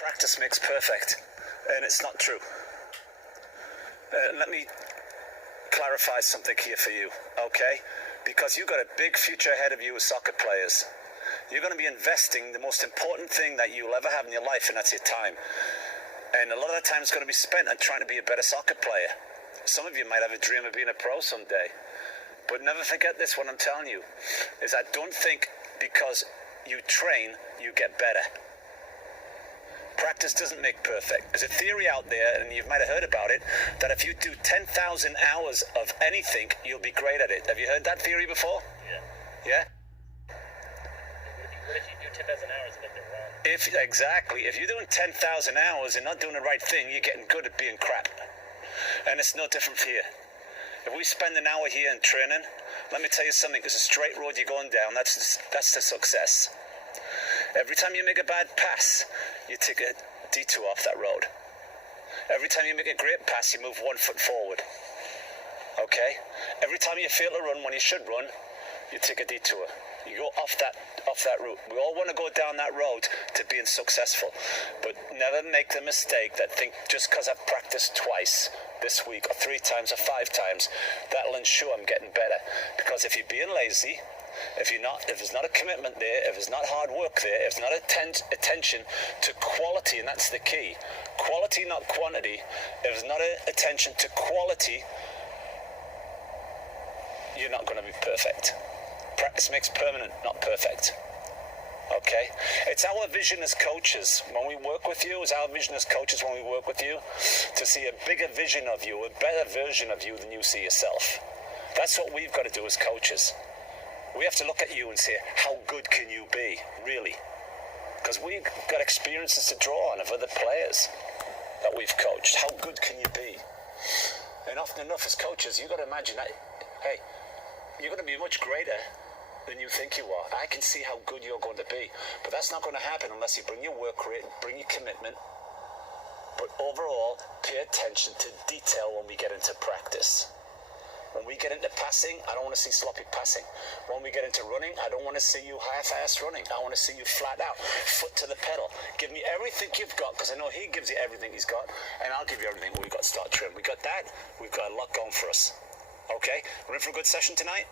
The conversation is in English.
Practice makes perfect, and it's not true. Let me clarify something here for you, okay? Because you've got a big future ahead of you as soccer players. You're going to be investing the most important thing that you'll ever have in your life, and that's your time. And a lot of the time is going to be spent on trying to be a better soccer player. Some of you might have a dream of being a pro someday. But never forget this, what I'm telling you, is I don't think because you train, you get better. Practice doesn't make perfect. There's a theory out there, and you might have heard about it, that if you do 10,000 hours of anything, you'll be great at it. Have you heard that theory before? Yeah. Yeah? What if you do 10,000 hours and get it wrong? Exactly. If you're doing 10,000 hours and not doing the right thing, you're getting good at being crap. And it's no different for you. If we spend an hour here in training, let me tell you something, there's a straight road you're going down. That's the success. Every time you make a bad pass, you take a detour off that road. Every time you make a great pass, you move 1 foot forward. Okay? Every time you fail to run when you should run, you take a detour. You go off that route. We all want to go down that road to being successful, but never make the mistake that think just because I've practiced twice this week, or 3 times, or 5 times, that'll ensure I'm getting better. Because if you're being lazy, if there's not a commitment there, if there's not hard work there, if there's not attention to quality, and that's the key, quality not quantity, if there's not attention to quality, you're not going to be perfect. Practice makes permanent, not perfect. Okay? It's our vision as coaches when we work with you, to see a bigger vision of you, a better version of you than you see yourself. That's what we've got to do as coaches. We have to look at you and say, how good can you be, really? Because we've got experiences to draw on of other players that we've coached. How good can you be? And often enough as coaches, you've got to imagine that, hey, you're going to be much greater than you think you are. I can see how good you're going to be. But that's not going to happen unless you bring your work rate, bring your commitment. But overall, pay attention to detail when we get into practice. When we get into passing, I don't want to see sloppy passing. When we get into running, I don't want to see you half-assed running. I want to see you flat out, foot to the pedal. Give me everything you've got, because I know he gives you everything he's got, and I'll give you everything we've got to start training. We got that, we've got a lot going for us. Okay, we're in for a good session tonight?